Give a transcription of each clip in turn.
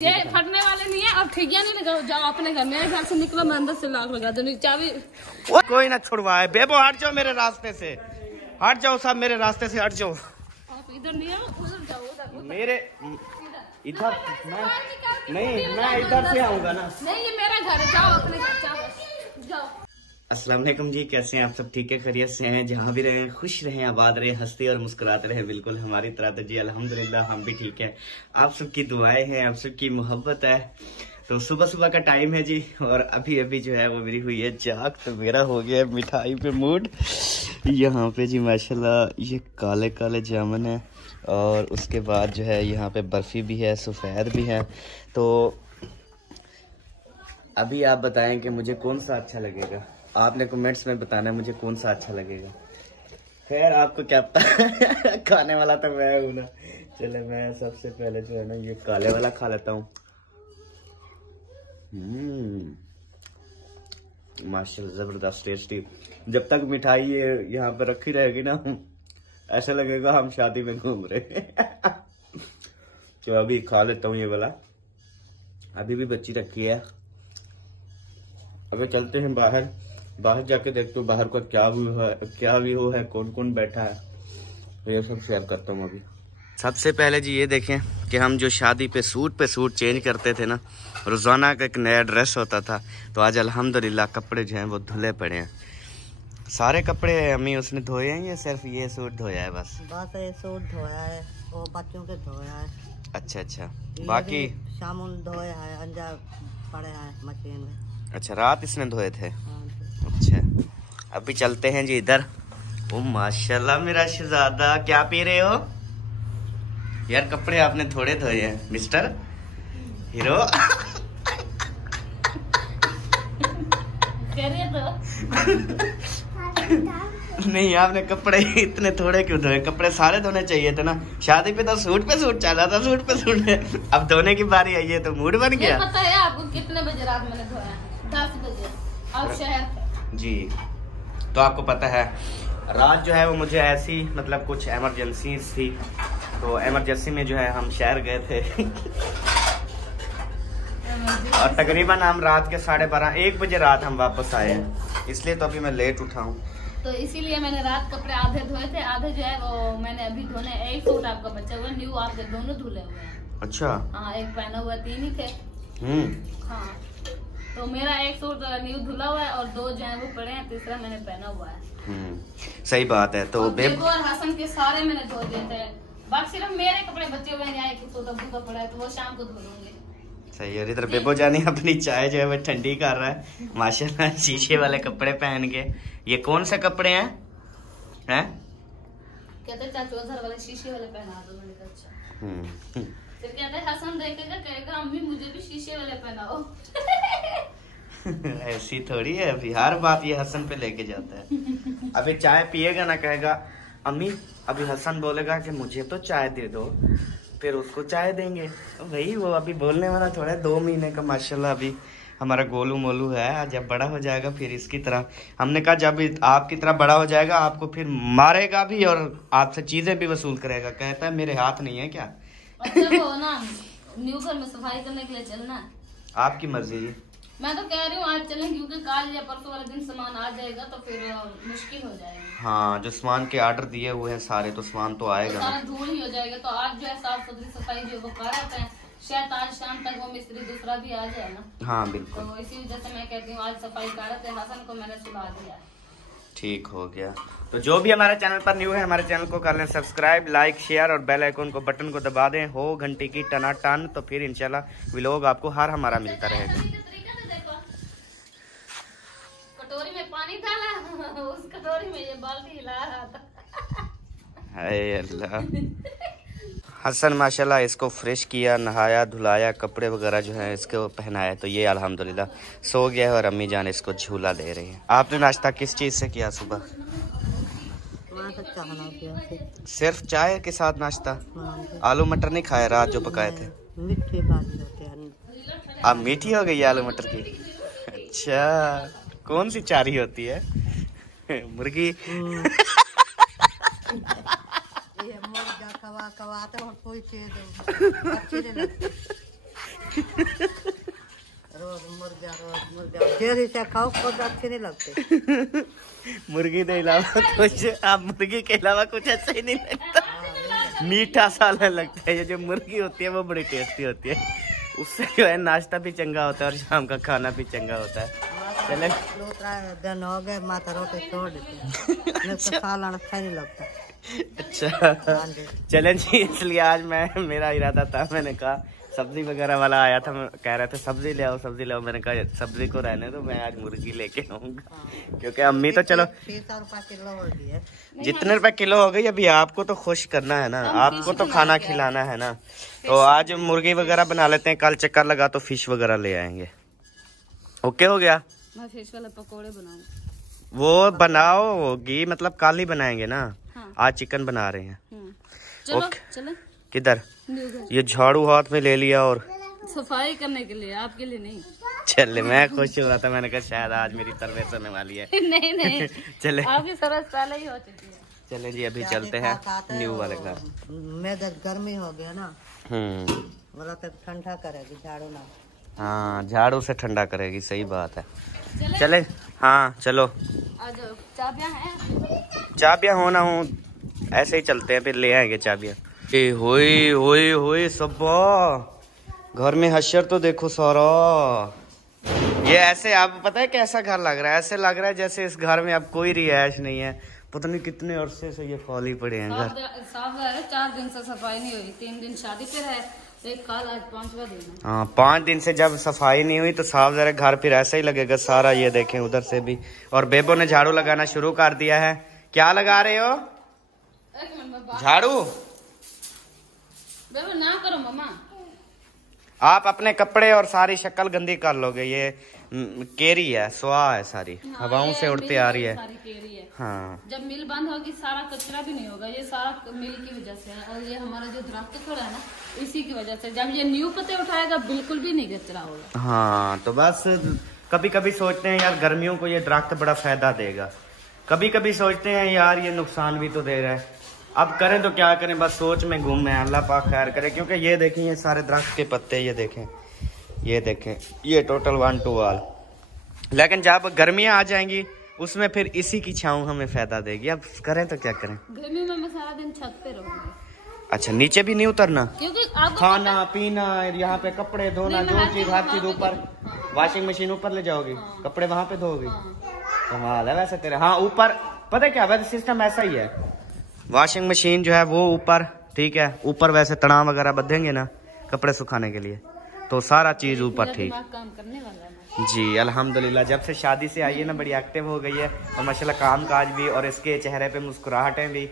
ये फटने वाले नहीं है और ठिकिया नहीं लगाओ, जाओ अपने घर। मेरे घर से निकलो, मैं अंदर से लाख लगा दूंगी चाबी। कोई ना छुड़वाए बेबो, हट जाओ मेरे रास्ते से, हट जाओ सब मेरे रास्ते से हट जाओ। आप इधर नहीं आओ, उधर जाओ, उधर मेरे इधर नहीं, मैं इधर से आऊंगा ना। नहीं, ये मेरा घर है, जाओ अपने घर, जाओ जाओ। अस्सलाम वालेकुम जी, कैसे हैं आप सब? ठीक है, खैरियत से हैं? जहाँ भी रहें खुश रहें, आबाद रहें, हंसते और मुस्कुराते रहें, बिल्कुल हमारी तरह। तो जी अल्हम्दुलिल्लाह हम भी ठीक है। आप सबकी दुआएं हैं, आप सबकी मोहब्बत है। तो सुबह सुबह का टाइम है जी, और अभी अभी जो है वो मेरी हुई है जाग। तो मेरा हो गया है मिठाई पे मूड। यहाँ पे जी माशाल्लाह ये काले काले जामुन है, और उसके बाद जो है यहाँ पे बर्फ़ी भी है, सफ़ेद भी है। तो अभी आप बताएं कि मुझे कौन सा अच्छा लगेगा। आपने कमेंट्स में बताना है मुझे कौन सा अच्छा लगेगा। खैर आपको क्या पता खाने वाला तो मैं हूं ना। चले मैं सबसे पहले जो है ना ये काले वाला खा लेता हूँ। माशाल्लाह जबरदस्त टेस्टी। जब तक मिठाई ये यहाँ पे रखी रहेगी ना, ऐसा लगेगा हम शादी में घूम रहे तो अभी खा लेता हूँ ये वाला, अभी भी बच्ची रखी है। अगर चलते हैं बाहर, बाहर जाके देखते हो बाहर का क्या व्यू है, कौन कौन बैठा है, तो ये सब शेयर करता हूँ अभी। सबसे पहले जी ये देखें कि हम जो शादी पे सूट चेंज करते थे ना, रोजाना का एक नया ड्रेस होता था, तो आज अल्हम्दुलिल्लाह कपड़े जो हैं वो धुले पड़े हैं। सारे कपड़े अम्मी उसने धोए हैं या सिर्फ ये सूट धोया है? बस ये सूट धोया है और बच्चों के धोया है। अच्छा अच्छा, बाकी साबुन धोया है, अंजा पड़े है मशीन में। अच्छा, रात इसने धोए थे। अच्छा, अभी चलते हैं जी इधर। ओ माशाल्लाह मेरा शहजादा, क्या पी रहे हो यार? कपड़े आपने थोड़े धोए हैं मिस्टर हीरो। नहीं, आपने कपड़े इतने थोड़े क्यों धोए? कपड़े सारे धोने चाहिए थे ना। शादी पे तो सूट पे सूट चला था, सूट पे सूट है। अब धोने की बारी आई है तो मूड बन गया। पता है आपको कितने बजे रात मैंने धोया? 10 बजे। अब शहर जी, तो आपको पता है रात जो है वो मुझे ऐसी मतलब कुछ इमरजेंसी थी, तो इमरजेंसी में जो है हम शहर गए थे और तकरीबन हम रात के 12:30-1 बजे रात हम वापस आए हैं, इसलिए तो अभी मैं लेट उठा हूँ। तो इसीलिए मैंने रात कपड़े आधे धोए थे, आधे जो है वो मैंने अभी धोने। एक सूट आपका बचा हुआ, न्यू आपके दोनों धुले हुए हैं। अच्छा हाँ, एक पहना हुआ, 3 ही थे। हाँ, तो मेरा एक सूट न्यू धुला हुआ है और 2 जो है वो पड़े हैं, तीसरा मैंने पहना हुआ है। सही बात है। तो बेबो और हसन के सारे मैंने धो दिए थे, बाकी सिर्फ मेरे कपड़े बचे हुए हैं, एक सूट अबू का पड़ा है, तो वो शाम को धो लूंगी। सही है। इधर बेबो जानी अपनी चाय जो है वो ठंडी कर रहा है माशाल्लाह, शीशे वाले कपड़े पहन के। ये कौन से कपड़े हैं? कहते चाचू उधर वाले शीशे वाले पहना दो। मैंने कहा अच्छा। फिर कहते हसन देखेगा कहेगा अम्मी मुझे भी शीशे वाले पहनाओ। ऐसी थोड़ी है, अभी हर बात ये हसन पे लेके जाता है। अभी चाय पिएगा ना, कहेगा अम्मी, अभी हसन बोलेगा कि मुझे तो चाय दे दो, फिर उसको चाय देंगे। तो भाई वो अभी बोलने वाला थोड़ा है, 2 महीने का माशाल्लाह अभी हमारा गोलू मोलू है। जब बड़ा हो जाएगा फिर इसकी तरह, हमने कहा जब आपकी तरह बड़ा हो जाएगा आपको फिर मारेगा भी और आपसे चीजें भी वसूल करेगा। कहता है मेरे हाथ नहीं है क्या? अच्छा वो ना न्यू घर में सफाई करने के लिए चलना। आपकी मर्जी जी। मैं तो कह रही हूँ आज चलें, क्योंकि कल या परसों वाले दिन सामान आ जाएगा तो फिर मुश्किल हो जाएगी। हाँ, जो सामान के ऑर्डर दिए हुए हैं सारे, तो सामान तो आएगा, तो सारा धूल ही हो जाएगा। तो आज जो है साफ सुथरी सफाई जो वो कर रहे हैं, शायद आज शाम तक वो मिस्त्री दूसरा भी आ जाए ना। हाँ बिल्कुल। तो इसी वजह से मैं कहती हूँ आज सफाई कर रहे थे, हसन को मैंने सुला दिया। ठीक हो गया। तो जो भी हमारे चैनल पर न्यू है, हमारे चैनल को कर लें सब्सक्राइब, लाइक, शेयर और बेल आइकन को बटन को दबा दें, हो घंटी की टनाटन। तो फिर इंशाल्लाह व्लॉग आपको हर हमारा मिलता रहेगा। कटोरी में पानी डाला, उस कटोरी में ये बाल्टी हिला रहा था। हाय अल्लाह। हसन माशाल्लाह इसको फ्रेश किया, नहाया धुलाया, कपड़े वगैरह जो है इसको पहनाया, तो ये अल्हम्दुलिल्लाह सो गया है और अम्मी जान इसको झूला दे रही है। आपने नाश्ता किस चीज़ से किया सुबह? सिर्फ चाय के साथ नाश्ता? आलू मटर नहीं खाए रात जो पकाए थे? अब मीठी हो गई आलू मटर की? अच्छा, कौन सी चारी होती है? मुर्गी? रोज मुर्गा डेली से खाओ, खुद अच्छे नहीं लगते। मुर्गी के अलावा कुछ, आप मुर्गी के अलावा कुछ अच्छा ही नहीं लगता। मीठा सा लगता है। ये जो मुर्गी होती है वो बड़ी टेस्टी होती है, उससे जो है नाश्ता भी चंगा होता है और शाम का खाना भी चंगा होता है। चले दिन हो गए, माता रोटी छोड़ देती, सालन अच्छा नहीं लगता। अच्छा चलें जी, इसलिए आज मेरा इरादा था, मैंने कहा सब्जी वगैरह वाला आया था, कह रहे थे सब्जी ले आओ सब्जी ले आओ, मैंने कहा सब्जी को रहने दो, मैं आज मुर्गी लेके आऊंगा। क्योंकि अम्मी तो चलो 600 रुपए किलो हो गई है। जितने रुपए किलो हो गई, अभी आपको तो खुश करना है ना, आपको तो खाना खिलाना है ना। तो आज मुर्गी वगैरह बना लेते हैं, कल चक्कर लगा तो फिश वगैरह ले आएंगे। ओके हो गया। मैं फिश वाले पकोड़े बनाऊंगी। वो बनाओगी मतलब कल ही बनाएंगे ना। हाँ। आज चिकन बना रहे हैं। चलो चलो। किधर? ये झाड़ू हाथ में ले लिया और सफाई करने के लिए, आपके लिए नहीं। चले, मैं खुश हो रहा था, मैंने कहा शायद आज मेरी तरबियत होने वाली है। नहीं नहीं चले, आपकी सरस पहले ही हो चुकी है। चले जी, अभी चलते हैं न्यू वाले घर में। गर्मी हो गया ना, बोला तो ठंडा करेगी झाड़ू ना। हाँ, झाड़ू से ठंडा करेगी, सही बात है। चले हाँ चलो। चाबियां हैं? चाबियां होना हो, ऐसे ही चलते हैं, फिर ले आएंगे चाबियां। होए होए होए सब घर में हशर तो देखो सारा। ये ऐसे आप पता है कैसा घर लग रहा है? ऐसे लग रहा है जैसे इस घर में अब कोई रिहायश नहीं है, पता नहीं कितने अरसे से ये खाली पड़े हैं घर। साफ है, 4 दिन से सफाई नहीं हुई, 3 दिन शादी पे रहे, एक कल आज 5वां दिन है। हाँ, 5 दिन से जब सफाई नहीं हुई तो साफ जरा घर फिर ऐसा ही लगेगा सारा। ये देखें उधर से भी, और बेबो ने झाड़ू लगाना शुरू कर दिया है। क्या लगा रहे हो? झाड़ू? बेबो ना करो मम्मा। आप अपने कपड़े और सारी शक्ल गंदी कर लोगे। ये केरी है, स्वाह है सारी। हाँ, हवाओं से उड़ती आ रही है। सारी केरी है। हाँ, जब मिल बंद होगी सारा कचरा भी नहीं होगा, ये सारा मिल की वजह से है। और ये हमारा जो दरख्त खड़ा है ना, इसी की वजह से। जब ये न्यू पत्ते उठाएगा बिल्कुल भी नहीं कचरा होगा। हाँ, तो बस कभी कभी सोचते हैं यार गर्मियों को ये दरख्त बड़ा फायदा देगा, कभी कभी सोचते हैं यार ये नुकसान भी तो दे रहा है। अब करें तो क्या करें, बस सोच में गुम है। अल्लाह पाक खैर करे। क्योंकि ये देखें, ये सारे दरख्त के पत्ते, ये देखें, ये देखें, ये टोटल 1 to all। लेकिन जब गर्मियां आ जाएंगी उसमें फिर इसी की छांव हमें फायदा देगी। अब करें तो क्या करें। गर्मी में मैं सारा दिन छत पे रहूंगी। अच्छा, नीचे भी नहीं उतरना? क्योंकि खाना पीना, यहाँ पे कपड़े धोना, जो चीज हर चीज ऊपर। वॉशिंग मशीन ऊपर ले जाओगी? कपड़े वहां पे धोगी? कमाल है वैसे तेरे। हाँ, ऊपर पता क्या, वैसे सिस्टम ऐसा ही है। वॉशिंग मशीन जो है वो ऊपर, ठीक है, ऊपर वैसे तनाव वगैरह बंधेंगे ना कपड़े सुखाने के लिए, तो सारा चीज ऊपर। ठीक काम करने वाला है जी, अल्हम्दुलिल्लाह। जब से शादी से आई है ना, बड़ी एक्टिव हो गई है, और माशाल्लाह काम काज भी, और इसके चेहरे पे मुस्कुराहटें भी।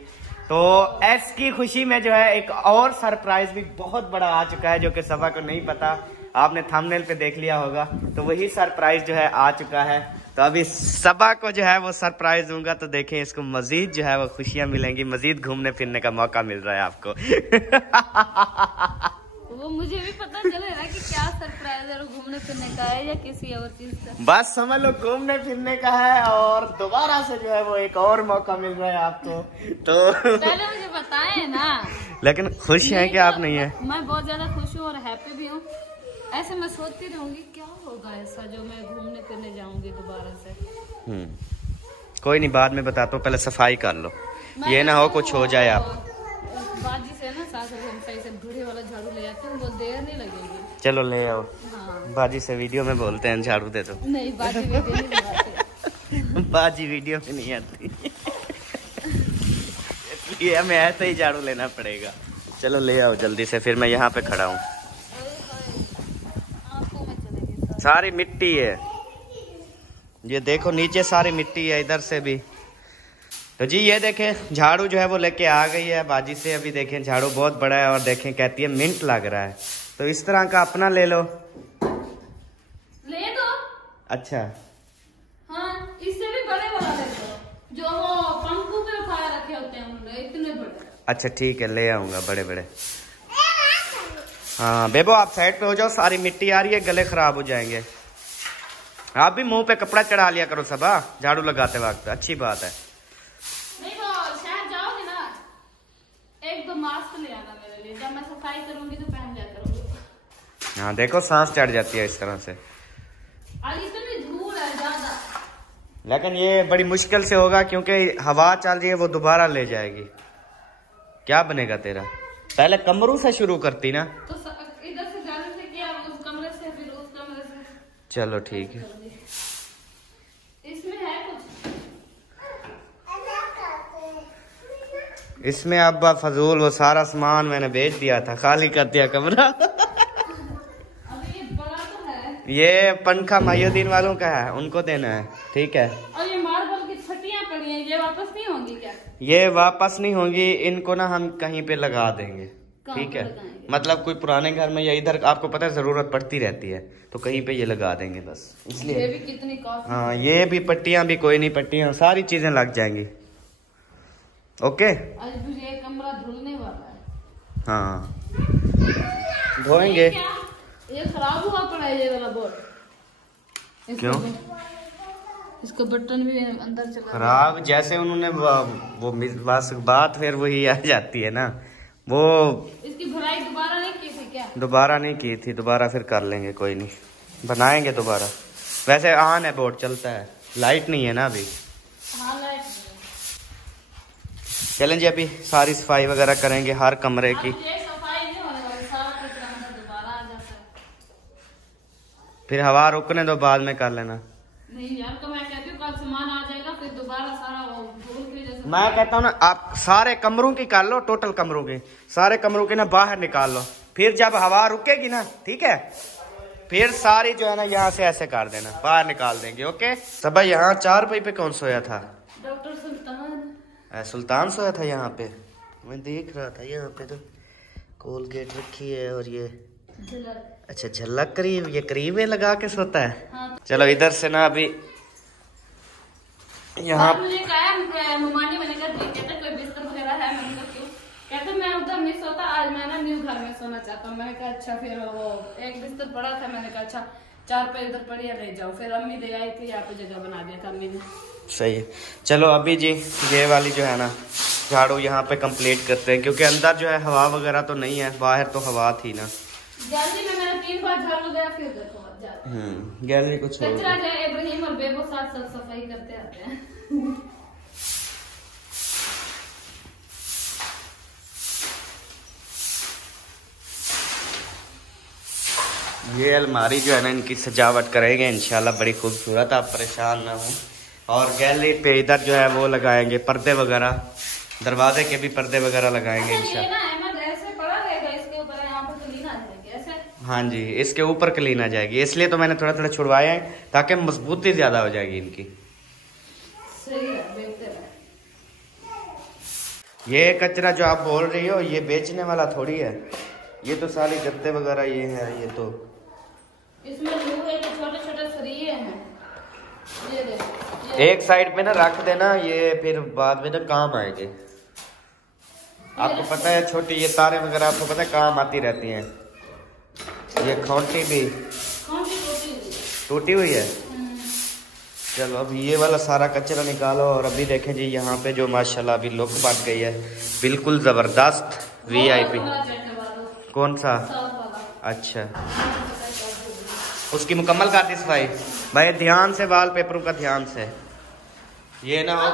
तो इसकी खुशी में जो है एक और सरप्राइज भी बहुत बड़ा आ चुका है, जो कि सबा को नहीं पता। आपने थंबनेल पे देख लिया होगा, तो वही सरप्राइज जो है आ चुका है। तो अभी सबा को जो है वो सरप्राइज दूंगा, तो देखें इसको मजीद जो है वो खुशियां मिलेंगी, मजीद घूमने फिरने का मौका मिल रहा है आपको। वो मुझे भी पता चलेगा कि क्या सरप्राइज है, घूमने फिरने का है या किसी और चीज का। बस समझ लो घूमने फिरने का है, और दोबारा से जो है वो एक और मौका मिल रहा है आपको। तो पहले मुझे बताएं ना। लेकिन खुश है कि आप नहीं है? मैं बहुत ज्यादा खुश हूँ और हैप्पी भी हूँ। ऐसे मैं सोचती रहूंगी क्या होगा ऐसा जो मैं घूमने फिरने जाऊंगी दोबारा से। कोई नहीं, बाद में बताता हूँ, पहले सफाई कर लो, ये ना हो कुछ हो जाए। आप बाजी से ना सास सही से बूढ़े वाला झाड़ू ले आती हूँ, वो देर नहीं लगेगी। चलो ले आओ। हाँ। बाजी से वीडियो में बोलते हैं झाड़ू दे दो। नहीं, बाजी वीडियो नहीं बनाते। बाजी वीडियो में नहीं आती, इसलिए हमें ऐसे ही झाड़ू लेना पड़ेगा। चलो ले आओ जल्दी से, फिर मैं यहाँ पे खड़ा हूँ। सारी मिट्टी है, ये देखो नीचे सारी मिट्टी है, इधर से भी। तो जी ये देखें झाड़ू जो है वो लेके आ गई है बाजी से। अभी देखें झाड़ू बहुत बड़ा है, और देखें कहती है मिंट लग रहा है, तो इस तरह का अपना ले लो। ले दो। अच्छा हाँ, इससे भी बड़े वाला ले दो, जो वो पंखों पे उठाए रखे होते हैं उन्होंने, इतने बड़े। अच्छा ठीक है, ले आऊंगा बड़े बड़े। हाँ बेबो आप साइड पे हो जाओ, सारी मिट्टी आ रही है, गले खराब हो जाएंगे। आप भी मुंह पे कपड़ा चढ़ा लिया करो सबा झाड़ू लगाते वक्त, अच्छी बात है। नहीं तो शहर जाओगे ना, 1-2 मास्क ले आना मेरे लिए, जब मैं सफाई करूंगी तो पहन लिया करूंगी। हाँ देखो सांस चढ़ जाती है इस तरह से। इतनी धूल है ज्यादा, लेकिन ये बड़ी मुश्किल से होगा क्योंकि हवा चल रही है, वो दोबारा ले जाएगी। क्या बनेगा तेरा? पहले कमरों से शुरू करती ना, तो इधर से जाने से किया, उस कमरे से फिर उस कमरे से। चलो ठीक है। इसमें है कुछ, इसमें अब्बा फजूल वो सारा सामान मैंने बेच दिया था, खाली कर दिया कमरा। अभी ये बड़ा तो है। ये पंखा मायुद्दीन वालों का है, उनको देना है, ठीक है। और ये मार्बल की छटियां पड़ी हैं, ये वापस नहीं होंगी क्या? ये वापस नहीं होंगी, इनको ना हम कहीं पे लगा देंगे, कहाँ ठीक पे है। लगाएंगे? मतलब कोई पुराने घर में या इधर, आपको पता है जरूरत पड़ती रहती है, तो कहीं पे ये लगा देंगे बस, इसलिए। ये भी कितनी कॉस्ट। हाँ ये भी पट्टियां भी, कोई नहीं पट्टियां, सारी चीजें लग जाएंगी। ओके। आज मुझे ये कमरा धुलने वाला है। हाँ धोएंगे। ये खराब हुआ पड़ा है ये वाला बोर्ड। क्यों? इसका बटन भी अंदर चला खराब जैसे उन्होंने वो बस बात फिर वही आ जाती है ना, वो इसकी भराई दोबारा नहीं की थी क्या? दोबारा नहीं की थी, दोबारा फिर कर लेंगे, कोई नहीं, बनाएंगे दोबारा। वैसे ऑन है बोर्ड, चलता है, लाइट नहीं है ना अभी। हाँ लाइट। चलें जी, अभी सारी सफाई वगैरह करेंगे हर कमरे की। ये सफाई नहीं होने वाली, सारा कचरा अंदर दोबारा आ जाता है। फिर हवा रुकने दो, बाद में कर लेना। नहीं यार, तो मैं कहती हूँ कल सामान आ जाएगा, फिर दोबारा सारा वो धूल के जैसे। मैं कहता हूँ ना, आप सारे कमरों की कर लो, टोटल कमरों की, सारे कमरों के ना बाहर निकाल लो, फिर जब हवा रुकेगी ना, ठीक है, फिर सारी जो है ना यहाँ से ऐसे कर देना, बाहर निकाल देंगे। ओके। सब यहाँ 4 पे कौन सोया था? डॉक्टर सुल्तान। सुल्तान सोया था यहाँ पे, मैं देख रहा था। यहाँ पे तो कोलगेट रखी है और ये अच्छा झलक करीब, ये करीब में लगा के सोता है। हाँ। चलो इधर से ना अभी यहाँ मुझे कहा ममानी, मैंने कहा ठीक है, कोई बिस्तर वगैरह है? मैंने कहा क्यों? कहते मैं उधर नहीं सोता, आज मैं ना न्यू घर में सोना चाहता हूँ। मैंने कहा अच्छा। फिर वो एक बिस्तर पड़ा था, मैंने कहा अच्छा 4 पे इधर पड़ी है, ले जाओ। फिर अम्मी ले आई थी, यहाँ पे जगह बना दिया था अम्मी ने। सही है। चलो अभी जी ये वाली जो है ना झाड़ू यहाँ पे कंप्लीट करते हैं, क्योंकि अंदर जो है हवा वगैरह तो नहीं है, बाहर तो हवा थी ना। गैलरी में मैंने 3 बार झाड़ू दिया, फिर देखो गैलरी कुछ कचरा जो है, इब्राहिम और बेबो साथ साथ सफाई करते आते हैं। ये अलमारी जो है ना, इनकी सजावट करेंगे इंशाल्लाह, बड़ी खूबसूरत, आप परेशान ना हो। और गैलरी पे इधर जो है वो लगाएंगे पर्दे वगैरह, दरवाजे के भी पर्दे वगैरह लगाएंगे इंशाल्लाह। हाँ जी, इसके ऊपर क्लीन आ जाएगी, इसलिए तो मैंने थोड़ा थोड़ा छुड़वाया है, ताकि मजबूती ज्यादा हो जाएगी इनकी। सही है, बेहतर है। ये कचरा जो आप बोल रही हो, ये बेचने वाला थोड़ी है, ये तो सारी गत्ते वगैरह ये है, ये तो इसमें लोहे के छोटे छोटे सरिये हैं। ये देखो, एक साइड पे ना रख देना, ये फिर बाद में ना काम आएंगे। आपको पता है छोटी ये तारे वगैरह आपको पता है काम आती रहती हैं। ये खोटी भी टूटी हुई है। चलो अब ये वाला सारा कचरा निकालो, और अभी देखें जी यहाँ पे जो माशाल्लाह अभी लुक बन गई है, बिल्कुल जबरदस्त VIP। कौन सा? अच्छा, उसकी मुकम्मल कर दी सफाई भाई, ध्यान से वाल पेपरों का ध्यान से, ये ना हो।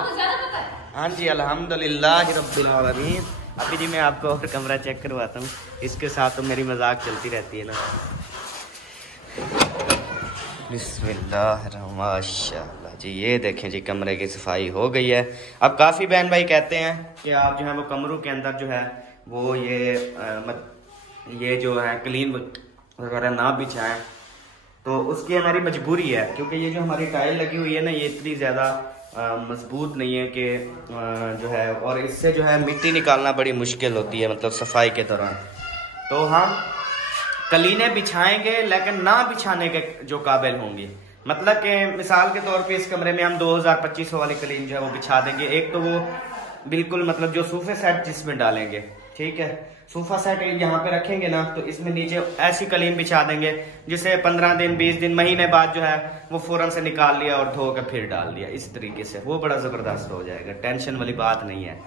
हाँ जी अल्हम्दुलिल्लाह रब्बिल आलमीन। अभी जी मैं आपको और कमरा चेक करवाता हूँ, इसके साथ तो मेरी मजाक चलती रहती है ना। बिस्मिल्लाह माशाल्लाह जी, ये देखें जी कमरे की सफाई हो गई है। अब काफ़ी बहन भाई कहते हैं कि आप जो है वो कमरों के अंदर जो है वो ये जो है क्लीन वगैरह ना बिछाएं, तो उसकी हमारी मजबूरी है, क्योंकि ये जो हमारी टाइल लगी हुई है ना, ये इतनी ज़्यादा मजबूत नहीं है कि जो है, और इससे जो है मिट्टी निकालना बड़ी मुश्किल होती है, मतलब सफाई के दौरान। तो हम कलीनें बिछाएंगे, लेकिन ना बिछाने के जो काबिल होंगी, मतलब कि मिसाल के तौर पे इस कमरे में हम 2000-2500 वाली कलीन जो है वो बिछा देंगे। एक तो वो बिल्कुल मतलब जो सोफे सेट जिसमें डालेंगे, ठीक है, सोफा सेट यहाँ पे रखेंगे ना, तो इसमें नीचे ऐसी कलीन बिछा देंगे जिसे 15 दिन 20 दिन महीने बाद जो है वो फौरन से निकाल लिया और धो कर फिर डाल दिया, इस तरीके से वो बड़ा ज़बरदस्त हो जाएगा, टेंशन वाली बात नहीं है।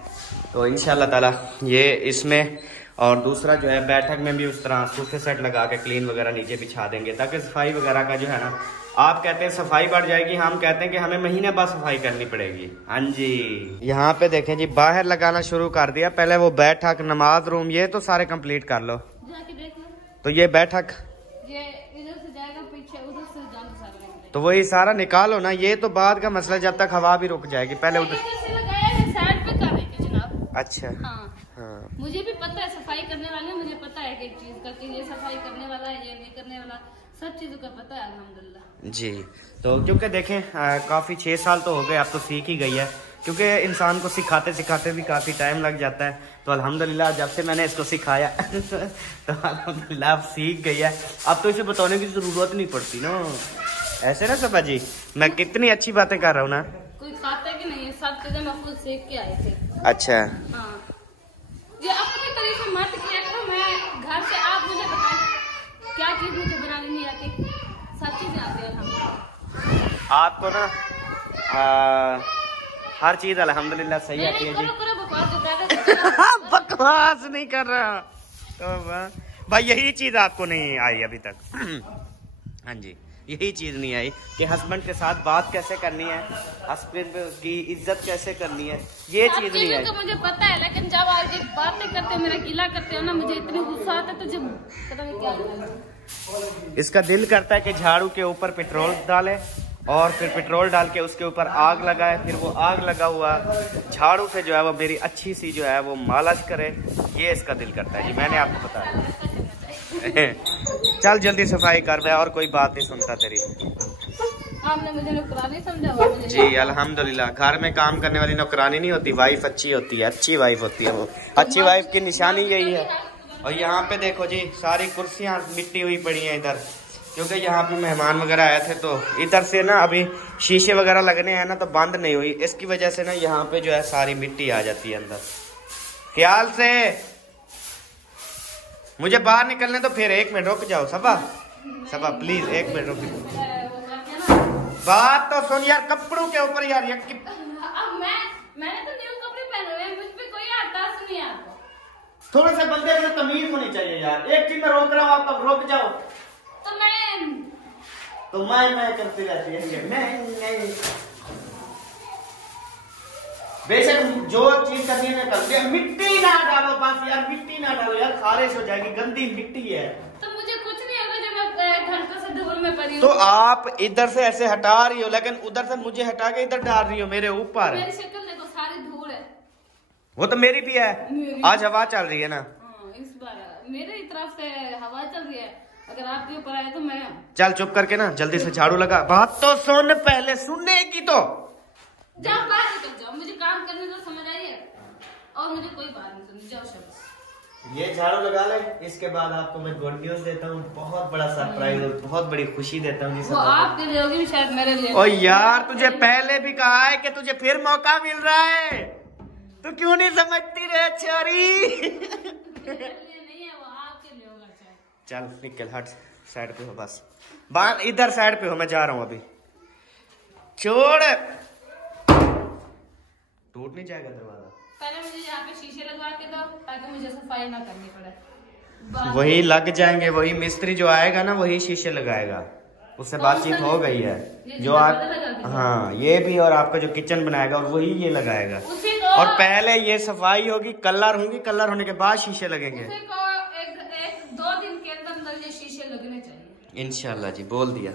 तो इंशाल्लाह ताला ये इसमें और दूसरा जो है बैठक में भी उस तरह सोफे सेट लगा के क्लीन वगैरह नीचे बिछा देंगे, ताकि सफाई वगैरह का जो है ना, आप कहते हैं सफाई बढ़ जाएगी, हम कहते हैं कि हमें महीने बाद सफाई करनी पड़ेगी। हाँ जी, यहाँ पे देखें जी बाहर लगाना शुरू कर दिया। पहले वो बैठक, नमाज रूम, ये तो सारे कंप्लीट कर लो। तो ये बैठक ये इधर से जाएगा पीछे, उधर से जाएगा, तो वही सारा निकालो ना, ये तो बाद का मसला, जब तक हवा भी रुक जाएगी। पहले उधर से लगाया है, साइड पे कर देंगे जनाब। अच्छा हाँ, मुझे भी पता है सफाई करने वाले, मुझे पता है एक चीज का कि ये सफाई करने वाला है, ये नहीं करने वाला, सब चीजों का पता है अल्हम्दुलिल्लाह जी। तो क्योंकि देखें काफी 6 साल तो हो गए, अब तो सीख ही गई है, क्योंकि इंसान को सिखाते सिखाते भी काफी टाइम लग जाता है। तो अल्हम्दुलिल्लाह जब से मैंने इसको सिखाया तो अल्हम्दुलिल्लाह अब सीख गई है। अब तो इसे बताने की जरूरत नहीं पड़ती ना, ऐसे ना सफा जी, मैं कितनी अच्छी बातें कर रहा हूँ ना। कोई खाता कि नहीं, सब चीजें मैं खुद सीख के आई थी। अच्छा हाँ, ये अपने तरीके मत किया करो, मैं घर से, आप मुझे बताएं क्या चीज मुझे बनानी नहीं आती, सब चीजें आती है अल्हम्दुलिल्लाह। आपको ना हर चीज अल्हम्दुलिल्लाह सही आती है जी। बकवास नहीं कर रहा तो भाई, यही चीज आपको नहीं आई अभी तक। हाँ जी, यही चीज नहीं आई कि हस्बैंड के साथ बात कैसे करनी है, हस्बैंड की इज्जत कैसे करनी है, ये चीज नहीं आई। तो मुझे पता है, लेकिन जब आप बातें करते हो, मेरा गिला करते हो ना, मुझे इतनी गुस्सा आता है, तो जब पता नहीं क्या, इसका दिल करता है कि झाड़ू के ऊपर पेट्रोल डाले और फिर पेट्रोल डाल के उसके ऊपर आग लगाए, फिर वो आग लगा हुआ झाड़ू से जो है वो मेरी अच्छी सी जो है वो मालिश करे, ये इसका दिल करता है जी। मैंने आपको बताया। चल जल्दी सफाई कर दे, और कोई बात नहीं सुनता तेरी। आपने मुझे नौकरानी समझा जी अल्हम्दुलिल्लाह, घर में काम करने वाली नौकरानी नहीं होती, वाइफ अच्छी होती है, अच्छी वाइफ होती है वो। अच्छी वाइफ की निशानी यही है। और यहाँ पे देखो जी, सारी कुर्सियाँ मिट्टी हुई पड़ी हैं इधर, क्योंकि यहाँ पे मेहमान वगैरह आए थे, तो इधर से ना अभी शीशे वगैरह लगने हैं ना, तो बंद नहीं हुई, इसकी वजह से ना यहाँ पे जो है सारी मिट्टी आ जाती है अंदर। ख्याल से मुझे बाहर निकलने तो फिर 1 मिनट रुक जाओ सबा, सबा प्लीज 1 मिनट रुक जाओ। बात तो सुन यार, कपड़ों के ऊपर यार, मैंने तो न्यू कपड़े पहने हुए हैं, मुझ पे कोई आताश नहीं है। आपको थोड़े से बंदे में तमीज होनी चाहिए यार। एक चीज में रोक रहा हूँ, आप रुक जाओ। तो मैं करती रहती है, मैं बेशक जो चीज करनी है करती है। मिट्टी ना डालो बस यार, मिट्टी ना डालो यार, खारिश हो जाएगी, गंदी मिट्टी है। तो मुझे कुछ नहीं होगा जब मैं घंटों से धूल में पड़ी हूँ। तो आप इधर से ऐसे हटा रही हो, लेकिन उधर से मुझे हटा के इधर डाल रही हो मेरे ऊपर। मेरी शक्ल देखो, सारी धूल है। वो तो मेरी भी है, आज हवा चल रही है ना। इस बार मेरी तरफ से हवा चल रही है, अगर आपके ऊपर आए तो मैं। चल चुप करके ना जल्दी से झाड़ू लगा। बात तो सुन, पहले सुनने की तो जाओ, बाहर निकल जाओ, मुझे काम करने तो समझ आई है, और मुझे कोई बात नहीं सुननी। जाओ शब्द, ये झाड़ू लगा ले, इसके बाद आपको मैं गुड न्यूज देता हूँ, बहुत बड़ा सरप्राइज और बहुत बड़ी खुशी देता हूँ। वो आपके लिए होगी, शायद मेरे लिए। ओ यार, तुझे पहले भी कहा है कि तुझे फिर मौका मिल रहा है, तू क्यों नहीं समझती रे छोरी? चल निकल, हट साइड पे हो, बस बाहर इधर साइड पे हो, मैं जा रहा हूँ अभी। छोड़, टूट नहीं जाएगा दरवाजा। पहले मुझे यहाँ पे शीशे लगवा के दो, ताकि मुझे सफाई ना करनी पड़े। वही लग जाएंगे, वही मिस्त्री जो आएगा ना वही शीशे लगाएगा, उससे बातचीत हो गई है। जो आप, हाँ ये भी, और आपका जो किचन बनाएगा और वही ये लगाएगा। और पहले ये सफाई होगी, कलर होंगी, कलर होने के बाद शीशे लगेंगे। 2 दिन के अंदर ये शीशे लगने चाहिए इंशाल्लाह जी। बोल दिया।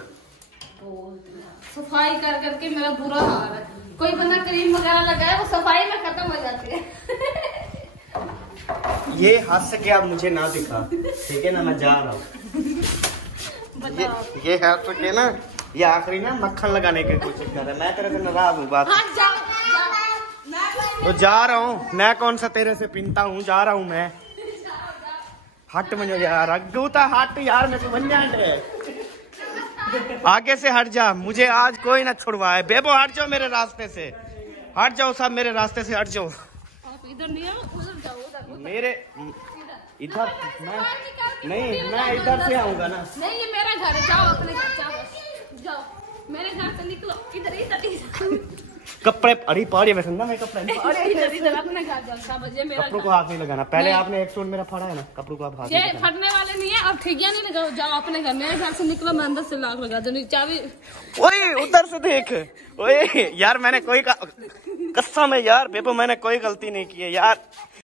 सफाई कर करके मेरा बुरा हाल है। कोई बंदा क्रीम वगैरह लगाए, वो सफाई में खत्म हो जाती है। ये हंस के आप मुझे ना दिखा, ठीक है ना, मैं जा रहा हूँ। ये हंस के ना, ये आखिरी ना मक्खन लगाने की कोशिश कर रहा है। मैं तेरे से नाराज हूँ, बात तो जा रहा हूँ मैं, कौन सा तेरे से पिनता हूँ, जा रहा हूँ मैं। हट मुझे यार, अग्गूता हट यार, मैं समझ आगे से हट जा, मुझे आज कोई ना छुड़वाए। बेबो हट जाओ मेरे रास्ते से, हट जाओ सब मेरे रास्ते से, हट जाओ। आप इधर नहीं आओ, उधर जाओ, उधर मेरे इधर नहीं, मैं इधर से आऊंगा ना। नहीं, ये मेरा घर है, जाओ अपने घर, जाओ जाओ, मेरे घर से निकलो, इधर इधर। कपड़े अरे पाड़े में सुनना मैं कपड़े कपड़ों को हाथ नहीं लगाना। पहले आपने एक सूट मेरा फाड़ा है ना, कपड़ों को आप हाथ ये फटने वाले नहीं है। अब ठिकिया नहीं लगाओ, जाओ अपने घर। मेरे घर से निकलो, मैं अंदर से लाख लगा दूंगी चाबी। ओए उधर से देख। ओए यार मैंने कोई कसम है यार बेबो, मैंने कोई गलती नहीं की है यार।